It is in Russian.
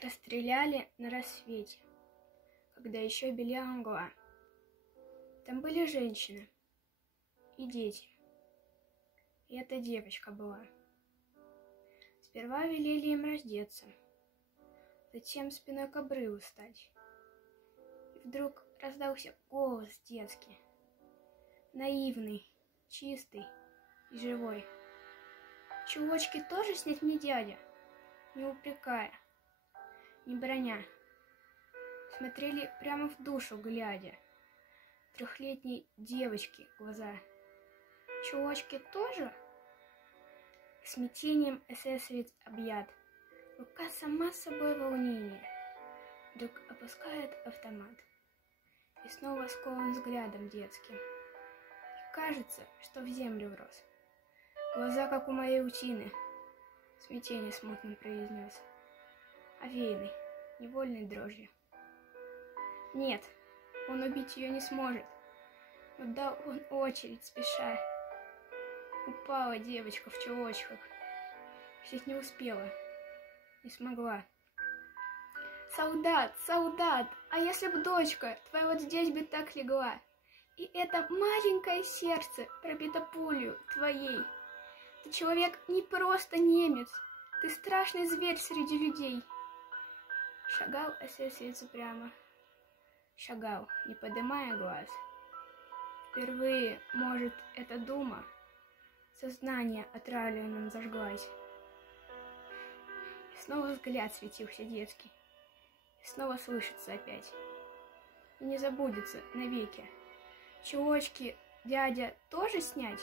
Их расстреляли на рассвете, когда еще белела мгла. Там были женщины и дети. И эта девочка была. Сперва велели им раздеться, затем спиной к обрыву стать. И вдруг раздался голос детский, наивный, чистый и живой. Чулочки тоже снять мне, дядя? Не упрекая, не броня. Смотрели прямо в душу, глядя. Трехлетней девочки глаза. Чулочки тоже? Смятением эсэсовец объят. Рука сама с собой волнение. Вдруг опускает автомат. И снова скован взглядом детским. И кажется, что в землю врос. Глаза, как у моей утины. Смятение смутным произнес, овеянный невольной дрожью. Нет, он убить ее не сможет. Но дал он очередь, спеша. Упала девочка в чулочках. Всех не успела, не смогла. Солдат, солдат, а если б дочка твоя вот здесь бы так легла, и это маленькое сердце пробито пулью твоей. Ты человек не просто немец, ты страшный зверь среди людей. Шагал эсэсовец упрямо, шагал, не поднимая глаз. Впервые, может, эта дума сознание отравленным зажглась. И снова взгляд светился детский, и снова слышится опять. И не забудется навеки. Чулочки, дядя, тоже снять?